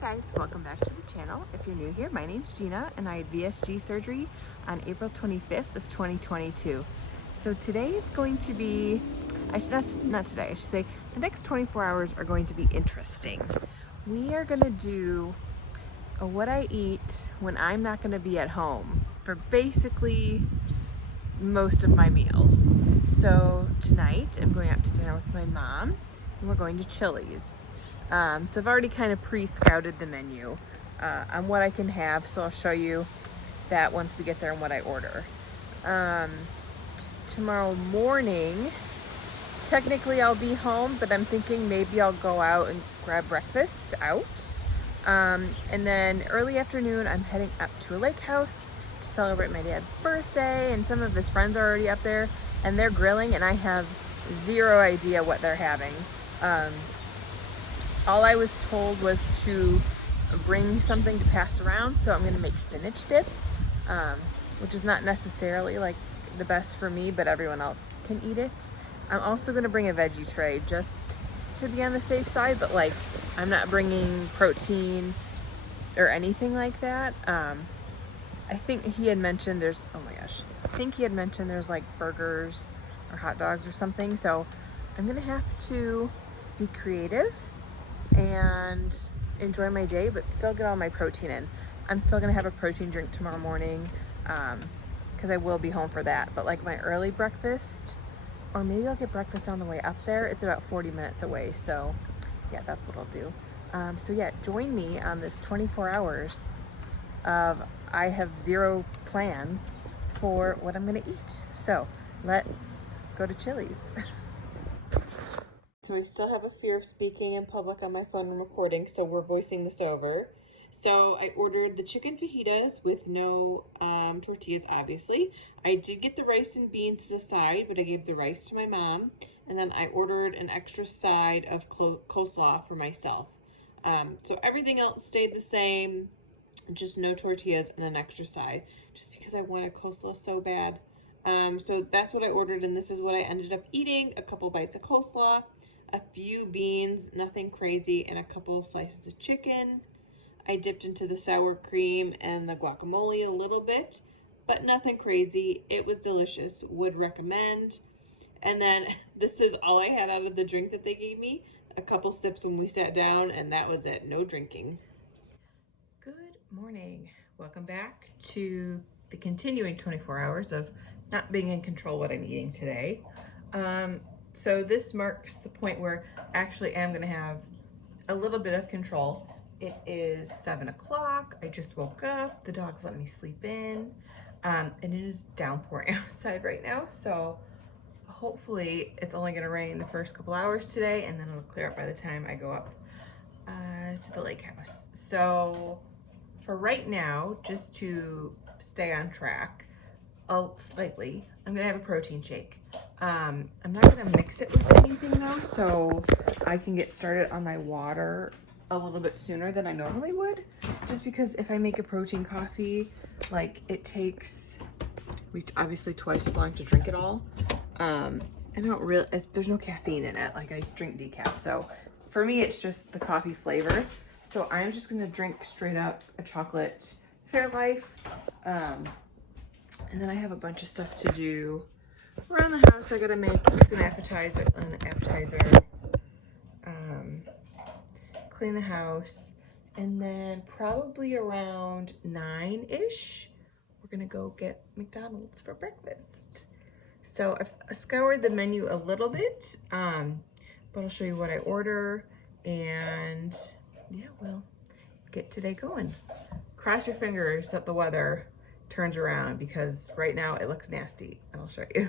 guys, welcome back to the channel. If you're new here, my name's Gina and I had VSG surgery on April 25th of 2022. So today is going to be, not today, I should say, the next 24 hours are going to be interesting. We are gonna do what I eat when I'm not gonna be at home for basically most of my meals. So tonight I'm going out to dinner with my mom and we're going to Chili's. So I've already kind of pre-scouted the menu on what I can have, so I'll show you that once we get there and what I order. Tomorrow morning, technically I'll be home, but I'm thinking maybe I'll go out and grab breakfast out. And then early afternoon, I'm heading up to a lake house to celebrate my dad's birthday, and some of his friends are already up there and they're grilling and I have zero idea what they're having. All I was told was to bring something to pass around, so I'm gonna make spinach dip, which is not necessarily like the best for me, but everyone else can eat it. I'm also gonna bring a veggie tray just to be on the safe side, but like I'm not bringing protein or anything like that. I think he had mentioned there's, oh my gosh, I think he had mentioned there's like burgers or hot dogs or something, so I'm gonna have to be creative and enjoy my day, but still get all my protein in. I'm still gonna have a protein drink tomorrow morning because I will be home for that. But like my early breakfast, or maybe I'll get breakfast on the way up there. It's about 40 minutes away, so yeah, that's what I'll do. So yeah, join me on this 24 hours of I have zero plans for what I'm gonna eat. So let's go to Chili's. So I still have a fear of speaking in public on my phone and recording, so we're voicing this over. So I ordered the chicken fajitas with no tortillas, obviously. I did get the rice and beans as a side, but I gave the rice to my mom. And then I ordered an extra side of coleslaw for myself. So everything else stayed the same, just no tortillas and an extra side, just because I wanted coleslaw so bad. So that's what I ordered, and this is what I ended up eating. A couple bites of coleslaw, a few beans, nothing crazy, and a couple slices of chicken. I dipped into the sour cream and the guacamole a little bit, but nothing crazy. It was delicious. Would recommend. And then this is all I had out of the drink that they gave me. A couple sips when we sat down, and that was it. No drinking. Good morning. Welcome back to the continuing 24 hours of not being in control what I'm eating today. So this marks the point where I actually am going to have a little bit of control. It is 7 o'clock. I just woke up. The dogs let me sleep in. And it is downpouring outside right now. So hopefully it's only going to rain the first couple hours today, and then it'll clear up by the time I go up to the lake house. So for right now, just to stay on track slightly, I'm going to have a protein shake. I'm not going to mix it with anything though, so I can get started on my water a little bit sooner than I normally would, just because if I make a protein coffee, like it takes obviously twice as long to drink it all. I don't really, there's no caffeine in it, like I drink decaf, so for me it's just the coffee flavor. So I'm just going to drink straight up a chocolate Fairlife, and then I have a bunch of stuff to do around the house. I gotta make an appetizer, clean the house, and then probably around 9-ish, we're gonna go get McDonald's for breakfast. So I've scoured the menu a little bit, but I'll show you what I order, and yeah, we'll get today going. Cross your fingers that the weather turns around, because right now it looks nasty, and I'll show you.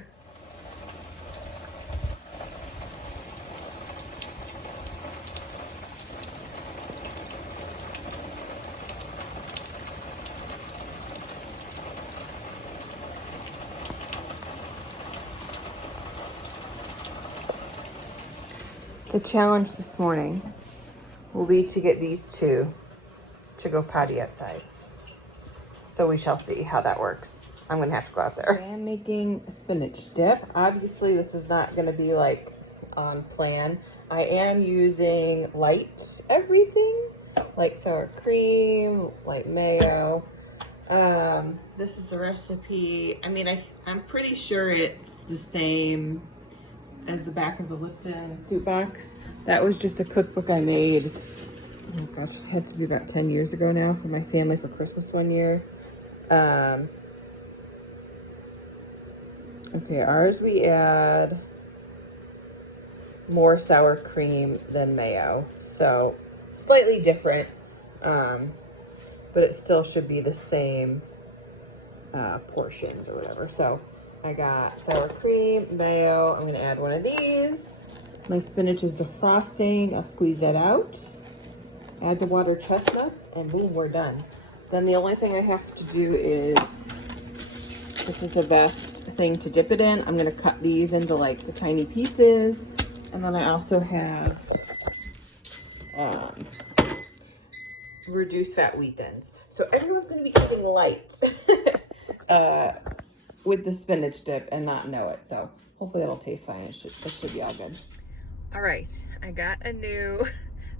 The challenge this morning will be to get these two to go potty outside. So we shall see how that works. I'm gonna have to go out there. I am making a spinach dip. Obviously this is not gonna be like on plan. I am using light everything, light sour cream, light mayo. This is the recipe. I mean, I'm pretty sure it's the same as the back of the Lipton soup box. That was just a cookbook I made. Oh gosh, this had to be about 10 years ago now for my family for Christmas one year. Okay, ours we add more sour cream than mayo, so slightly different, but it still should be the same portions or whatever. So I got sour cream, mayo. I'm gonna add one of these. My spinach is defrosting. I'll squeeze that out. Add the water chestnuts, and boom, we're done. Then the only thing I have to do is, this is the best thing to dip it in. I'm gonna cut these into like the tiny pieces. And then I also have reduced fat wheat thins. So everyone's gonna be eating light with the spinach dip and not know it. So hopefully it'll taste fine. It should be all good. All right, I got a new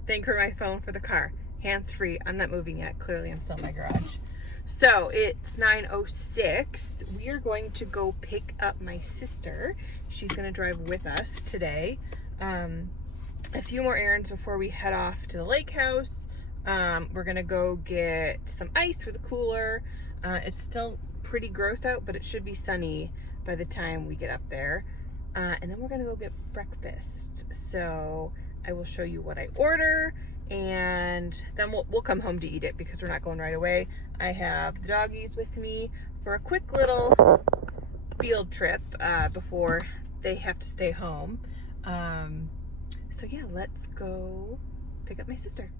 thing for my phone for the car. Hands-free. I'm not moving yet. Clearly I'm still in my garage. So it's 9:06. We are going to go pick up my sister. She's gonna drive with us today. A few more errands before we head off to the lake house. We're gonna go get some ice for the cooler. It's still pretty gross out, but it should be sunny by the time we get up there. And then we're gonna go get breakfast. So I will show you what I order, and then we'll come home to eat it because we're not going right away. I have the doggies with me for a quick little field trip before they have to stay home. So yeah, let's go pick up my sister.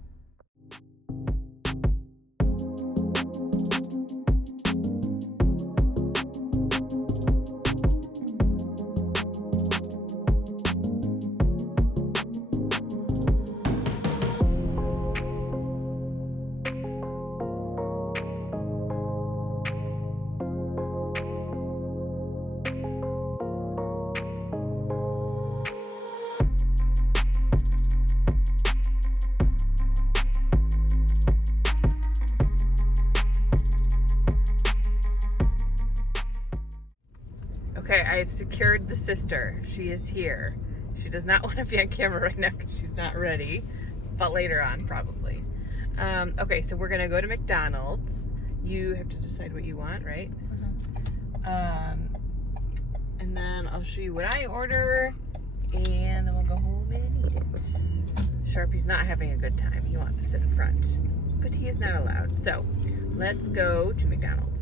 Okay, I have secured the sister. She is here. She does not want to be on camera right now because she's not ready, but later on probably. Okay, so we're gonna go to McDonald's. You have to decide what you want, right? And then I'll show you what I order, and then we'll go home and eat it. Sharpie's not having a good time. He wants to sit in front, but he is not allowed. So let's go to McDonald's.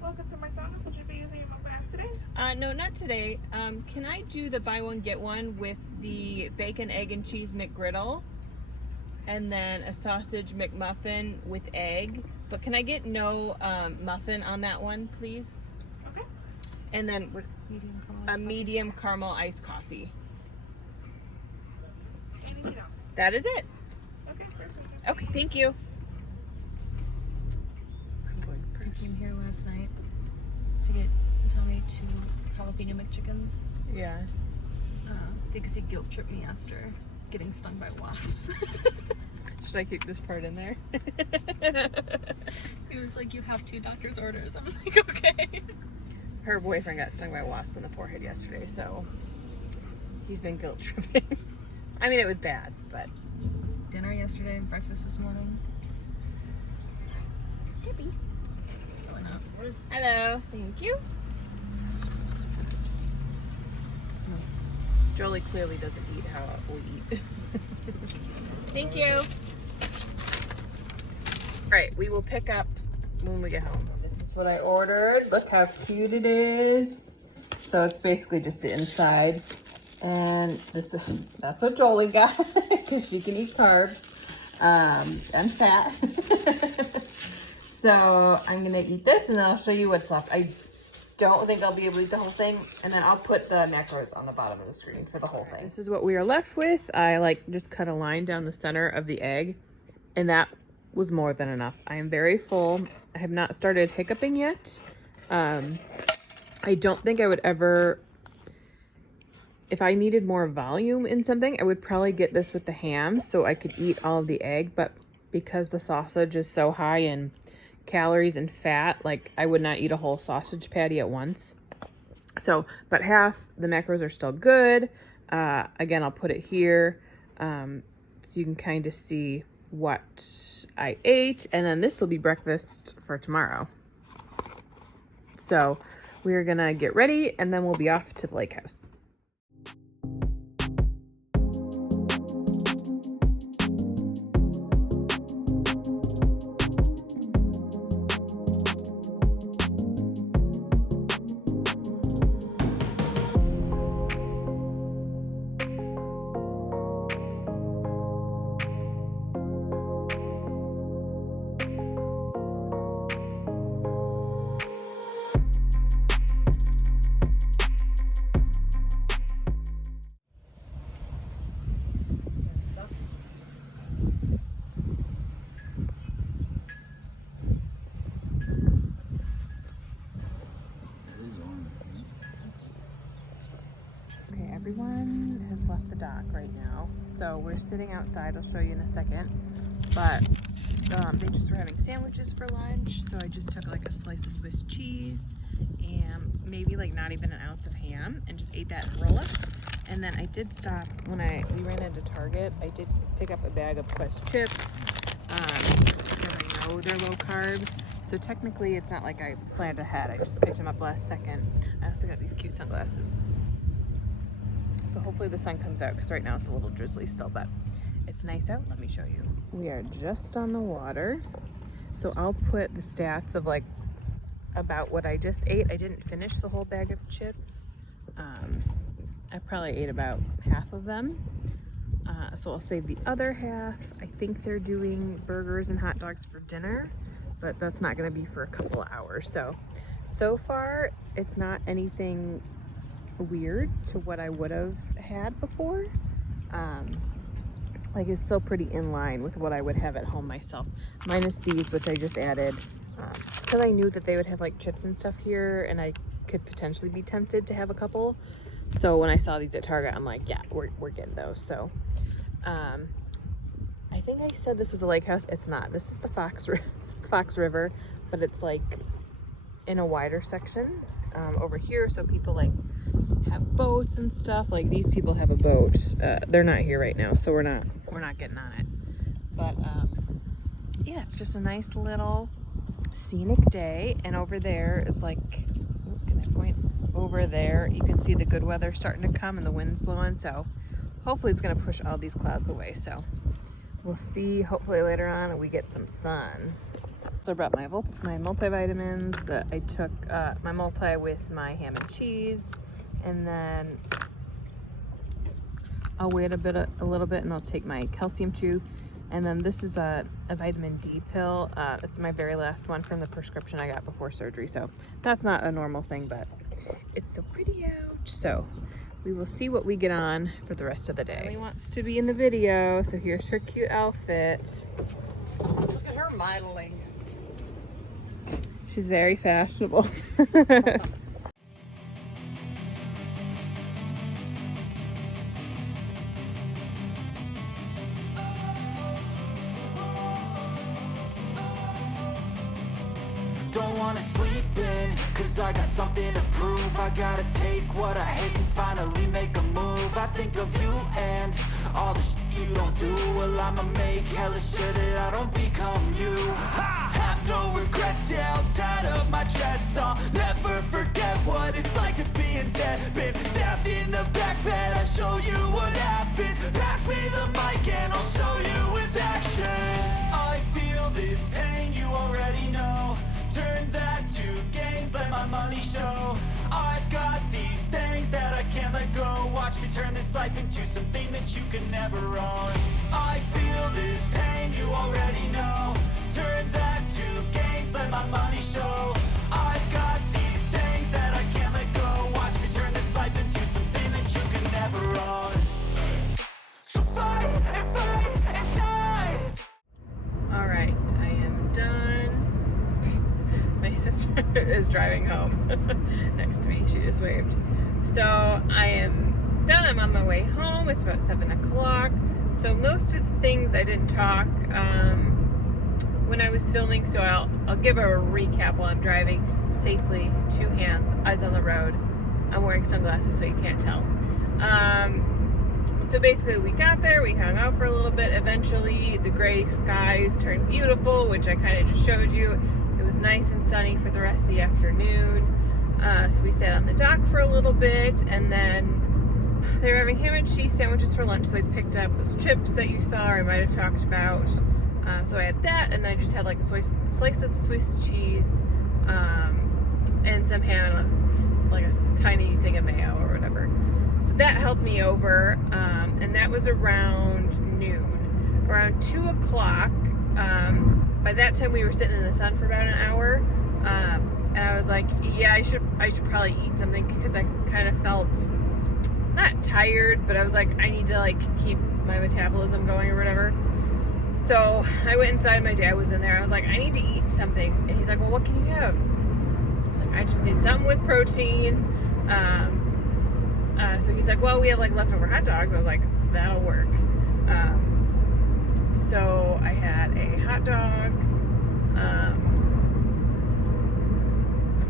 Welcome to McDonald's. Would you be using your mobile app today? No, not today. Can I do the buy one, get one with the bacon, egg, and cheese McGriddle? And then a sausage McMuffin with egg. But can I get no muffin on that one, please? Okay. And then medium caramel iced coffee. Anything else? That is it. Okay, perfect. Okay, thank you. I came here last night to get Tommy 2 jalapeno McChickens Yeah. because he guilt tripped me after getting stung by wasps. Should I keep this part in there? He was like, "You have 2 doctor's orders." I'm like, "Okay." Her boyfriend got stung by a wasp in the forehead yesterday, so he's been guilt tripping. I mean, it was bad, but. Dinner yesterday, breakfast this morning. Dippy. Probably not. Hello. Thank you. Jolie clearly doesn't eat how we eat. Thank you. All right, we will pick up when we get home. This is what I ordered. Look how cute it is. So it's basically just the inside. And that's what Jolie got because she can eat carbs and fat. So I'm gonna eat this and then I'll show you what's left. I don't think I'll be able to eat the whole thing, and then I'll put the macros on the bottom of the screen for the whole thing. This is what we are left with. I just cut a line down the center of the egg, and that was more than enough. I am very full. I have not started hiccuping yet. I don't think I would ever if I needed more volume in something, I would probably get this with the ham so I could eat all of the egg. But because the sausage is so high in calories and fat, like I would not eat a whole sausage patty at once. So, but half the macros are still good. Again, I'll put it here so you can kind of see what I ate. And then this will be breakfast for tomorrow. So we're gonna get ready and then we'll be off to the lake house. Okay, everyone has left the dock right now, so we're sitting outside. I'll show you in a second, but they just were having sandwiches for lunch, so I just took like a slice of Swiss cheese and maybe like not even an ounce of ham and just ate that in roll up. And then I did stop when we ran into Target. I did pick up a bag of Quest chips because I know they're low carb. So technically it's not like I planned ahead. I just picked them up last second. I also got these cute sunglasses. So hopefully the sun comes out because right now it's a little drizzly still, but it's nice out. Let me show you. We are just on the water. So I'll put the stats of like about what I just ate. I didn't finish the whole bag of chips. I probably ate about half of them. So I'll save the other half. I think they're doing burgers and hot dogs for dinner, but that's not gonna be for a couple of hours. So far it's not anything weird to what I would have had before. Like it's still pretty in line with what I would have at home myself, minus these, which I just added just because I knew that they would have like chips and stuff here and I could potentially be tempted to have a couple. So when I saw these at Target, I'm like, yeah, we're getting those. So I think I said this was a lake house. It's not. This is the Fox River, but it's like in a wider section over here, so people like have boats and stuff. Like these people have a boat. They're not here right now, so we're not getting on it. But yeah, it's just a nice little scenic day. And over there is like, can I point? Over there, you can see the good weather starting to come and the wind's blowing. So hopefully it's gonna push all these clouds away. So we'll see. Hopefully later on we get some sun. So I brought my multivitamins. I took my multi with my ham and cheese. And then I'll wait a little bit and I'll take my calcium chew. And then this is a vitamin D pill. It's my very last one from the prescription I got before surgery. So that's not a normal thing, but it's so pretty out. So we will see what we get on for the rest of the day. Ellie wants to be in the video, so here's her cute outfit. Look at her modeling. She's very fashionable. Don't wanna sleep in, cause I got something to prove. I gotta take what I hate and finally make a move. I think of you and all the shit you don't do. Well, I'ma make hella sure that I don't become you. I have no regrets, yeah, I'm tired of my chest. I'll never forget what it's like to be in debt. Been stabbed in the back bed, I'll show you what happens. Pass me the mic and I'll show you with action. I feel this pain, you already know. Turn that to gains, let my money show. I've got these things that I can't let go. Watch me turn this life into something that you can never own. I feel this pain, you already know. Turn that to gains, let my money show. I've got these things that I can't let go. Watch me turn this life into something that you can never own. So fight and die. All right, I am done. My sister is driving home next to me. She just waved. So I am done I'm on my way home. It's about 7 o'clock. So most of the things I didn't talk when I was filming, so I'll give a recap while I'm driving safely, 2 hands, eyes on the road. I'm wearing sunglasses so you can't tell. So basically we got there, we hung out for a little bit. Eventually the gray skies turned beautiful, which I kind of just showed you. It was nice and sunny for the rest of the afternoon. So we sat on the dock for a little bit, and then they were having ham and cheese sandwiches for lunch, so I picked up those chips that you saw or I might have talked about. So I had that, and then I just had like a slice of Swiss cheese and some ham and like a tiny thing of mayo or whatever. So that helped me over, and that was around noon. Around 2 o'clock, by that time we were sitting in the sun for about an hour, and I was like, yeah, I should probably eat something, because I kind of felt not tired, but I was like, I need to like keep my metabolism going or whatever. So I went inside, my dad was in there. I was like, I need to eat something, and he's like, well, what can you have? Like, I just need something with protein. So he's like, well, we have like leftover hot dogs. I was like, that'll work. So I had a hot dog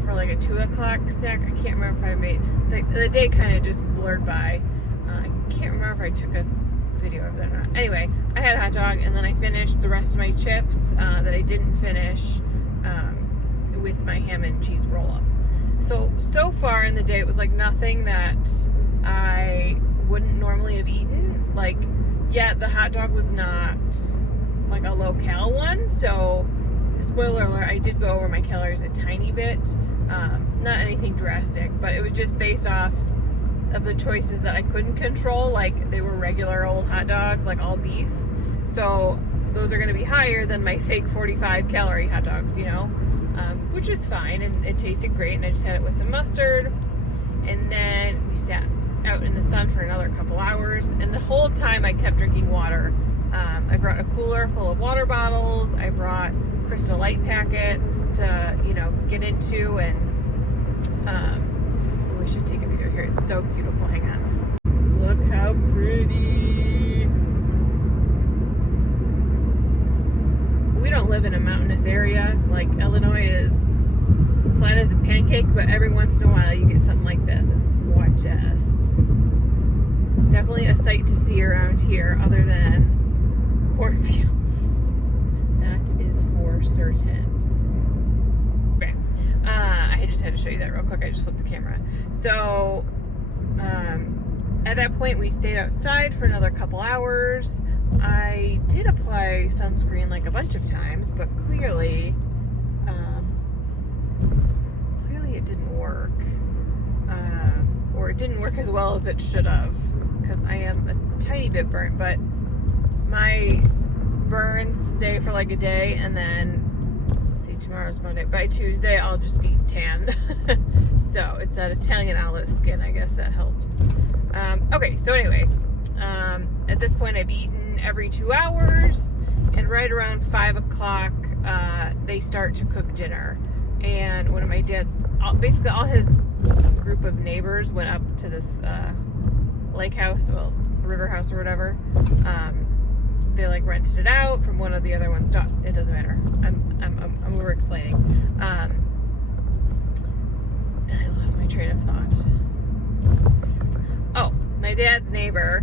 for like a 2 o'clock snack. I can't remember if I made the day kind of just blurred by. I can't remember if I took a video of that or not. Anyway, I had a hot dog, and then I finished the rest of my chips that I didn't finish with my ham and cheese roll up. So far in the day, it was like nothing that I wouldn't normally have eaten. Like, yeah, the hot dog was not like a low cal one, so spoiler alert, I did go over my calories a tiny bit. Not anything drastic, but it was just based off of the choices that I couldn't control. Like, they were regular old hot dogs, like all beef, so those are going to be higher than my fake 45 calorie hot dogs, you know, which is fine, and it tasted great, and I just had it with some mustard. And then we sat out in the sun for another couple hours, and the whole time I kept drinking water. I brought a cooler full of water bottles. I brought Crystal Light packets to, you know, get into, and we should take a video here. It's so beautiful. Hang on. Look how pretty. We don't live in a mountainous area. Like, Illinois is flat as a pancake, but every once in a while you get something like this. It's gorgeous. Definitely a sight to see around here, other than cornfields. That is for certain. Okay. I just had to show you that real quick. I just flipped the camera. So, at that point, we stayed outside for another couple hours. I did apply sunscreen like a bunch of times, but clearly it didn't work. Or it didn't work as well as it should have, because I am a tiny bit burnt, but my burns stay for like a day, and then, let's see, tomorrow's Monday. By Tuesday, I'll just be tan. So it's that Italian olive skin, I guess that helps. Okay, so anyway, at this point I've eaten every 2 hours, and right around 5 o'clock, they start to cook dinner. And one of my dad's, basically all his group of neighbors went up to this lake house, well, river house or whatever. They like rented it out from one of the other ones. It doesn't matter. I'm over explaining. And I lost my train of thought. Oh, my dad's neighbor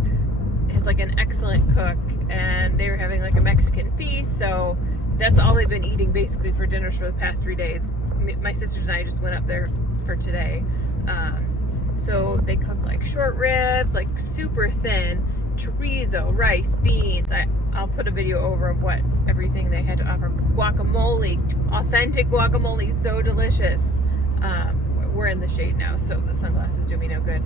is like an excellent cook, and they were having like a Mexican feast, so that's all they've been eating basically for dinners for the past 3 days. My sisters and I just went up there for today. So they cooked like short ribs, like super thin, chorizo, rice, beans. I'll put a video over of what everything they had to offer. Guacamole, authentic guacamole, so delicious. We're in the shade now, so the sunglasses do me no good.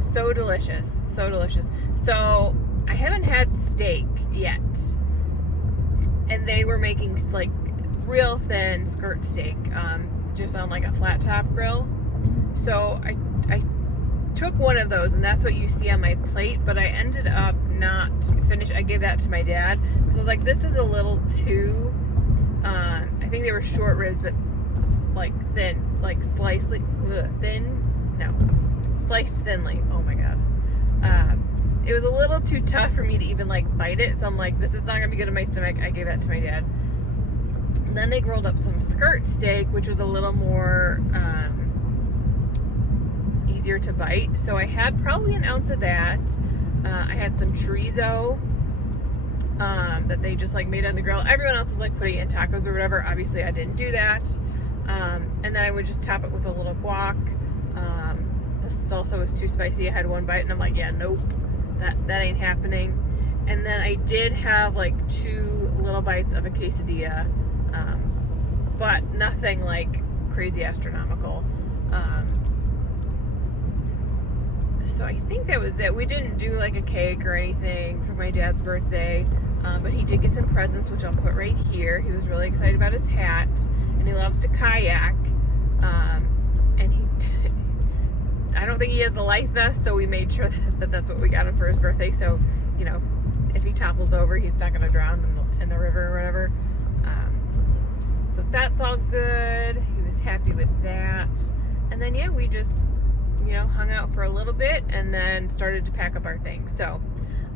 So delicious, so delicious. So I haven't had steak yet, and they were making like real thin skirt steak, just on like a flat top grill. So I took one of those, and that's what you see on my plate, but I ended up not finish. I gave that to my dad because I was like, this is a little too, I think they were short ribs, but like thin, like thin, no, sliced thinly. Oh my God. It was a little too tough for me to even like bite it. So I'm like, this is not gonna be good in my stomach. I gave that to my dad. And then they grilled up some skirt steak, which was a little more easier to bite. So I had probably an ounce of that. I had some chorizo that they just like made on the grill. Everyone else was like putting it in tacos or whatever. Obviously I didn't do that. And then I would just top it with a little guac. The salsa was too spicy. I had one bite and I'm like, yeah, nope, that ain't happening. And then I did have like 2 little bites of a quesadilla, but nothing like crazy astronomical. So I think that was it. We didn't do like a cake or anything for my dad's birthday, but he did get some presents, which I'll put right here. He was really excited about his hat, and he loves to kayak. And I don't think he has a life vest, so we made sure that that's what we got him for his birthday. So, you know, if he topples over, he's not going to drown in the river or whatever. So that's all good. He was happy with that. And then, yeah, we just, you know, hung out for a little bit and then started to pack up our things. So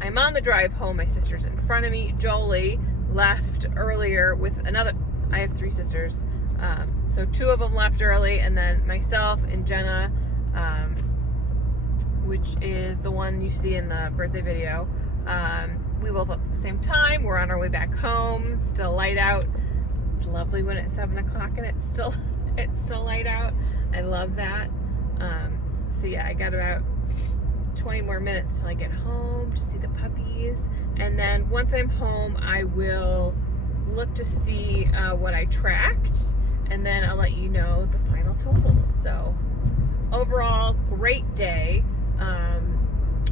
I'm on the drive home. My sister's in front of me. Jolie left earlier with another, I have 3 sisters. So 2 of them left early, and then myself and Jenna, which is the one you see in the birthday video. We both left at the same time. We're on our way back home. It's still light out. It's lovely when it's 7 o'clock and it's still light out. I love that. So yeah, I got about 20 more minutes till I get home to see the puppies. And then once I'm home, I will look to see what I tracked, and then I'll let you know the final totals. So overall, great day.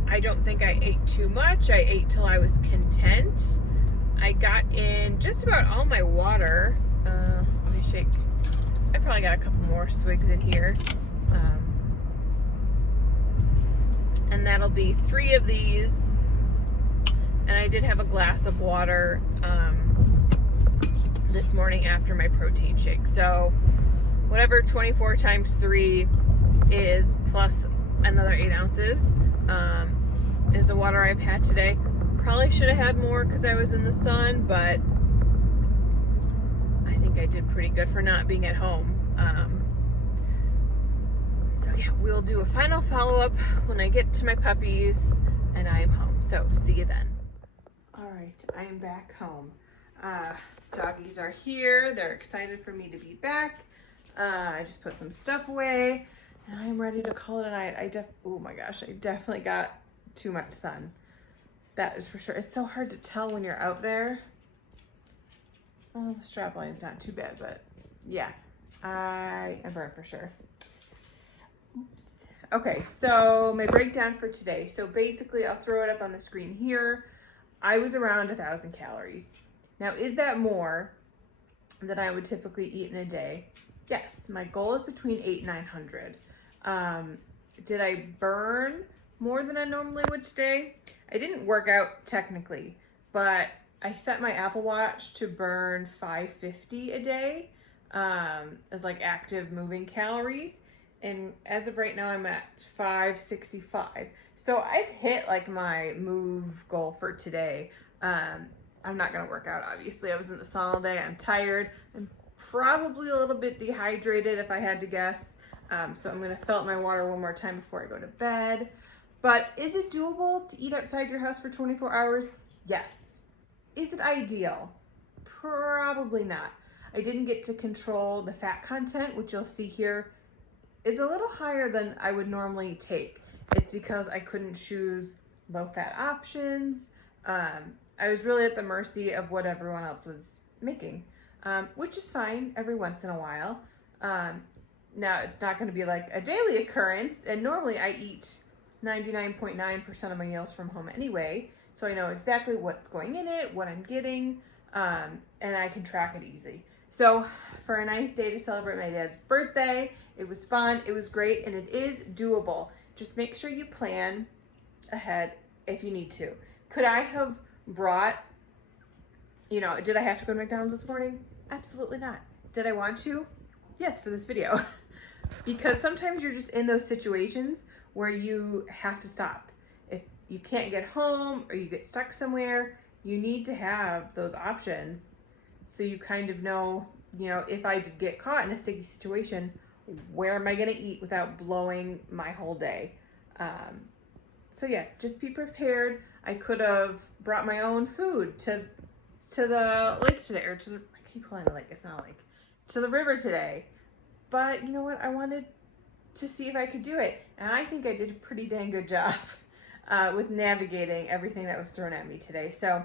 I don't think I ate too much. I ate till I was content. I got in just about all my water. Let me shake. I probably got a couple more swigs in here. And that'll be 3 of these. And I did have a glass of water this morning after my protein shake. So whatever 24 times 3 is, plus another 8 ounces, is the water I've had today. Probably should have had more because I was in the sun, but I think I did pretty good for not being at home. So yeah, we'll do a final follow-up when I get to my puppies and I am home. So see you then. All right, I am back home. Doggies are here. They're excited for me to be back. I just put some stuff away and I'm ready to call it a night. Oh my gosh, I definitely got too much sun. That is for sure. It's so hard to tell when you're out there. Oh, the strap line's not too bad, but yeah, I burnt for sure. Oops. Okay, so my breakdown for today. So basically, I'll throw it up on the screen here. I was around 1,000 calories. Now, is that more than I would typically eat in a day? Yes, my goal is between 800 and 900. Did I burn more than I normally would today? I didn't work out technically, but I set my Apple Watch to burn 550 a day as like active moving calories. And as of right now, I'm at 565. So I've hit like my move goal for today. I'm not gonna work out, obviously. I was in the sun all day, I'm tired. I'm probably a little bit dehydrated if I had to guess. So I'm gonna fill up my water one more time before I go to bed. But is it doable to eat outside your house for 24 hours? Yes. Is it ideal? Probably not. I didn't get to control the fat content, which you'll see here. It's a little higher than I would normally take. It's because I couldn't choose low-fat options. I was really at the mercy of what everyone else was making, which is fine every once in a while. Now, it's not going to be like a daily occurrence, and normally I eat 99.9% of my meals from home anyway, so I know exactly what's going in it, what I'm getting, and I can track it easily. So for a nice day to celebrate my dad's birthday, it was fun, it was great, and it is doable. Just make sure you plan ahead if you need to. Could I have brought, did I have to go to McDonald's this morning? Absolutely not. Did I want to? Yes, for this video. Because sometimes you're just in those situations where you have to stop. If you can't get home or you get stuck somewhere, you need to have those options so you kind of know, you know, if I did get caught in a sticky situation, where am I going to eat without blowing my whole day? So yeah, just be prepared. I could have brought my own food to the lake today, or I keep calling it a lake, it's not a lake, to the river today. But you know what? I wanted to see if I could do it. And I think I did a pretty dang good job with navigating everything that was thrown at me today. So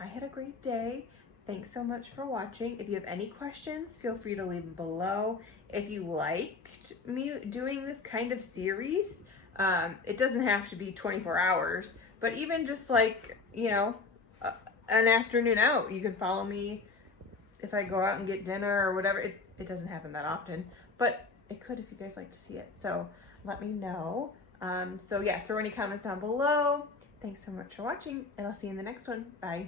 I had a great day. Thanks so much for watching. If you have any questions, feel free to leave them below. If you liked me doing this kind of series, it doesn't have to be 24 hours, but even just like, you know, an afternoon out, you can follow me if I go out and get dinner or whatever. It doesn't happen that often, but it could if you guys like to see it. So let me know. So yeah, throw any comments down below. Thanks so much for watching, and I'll see you in the next one. Bye.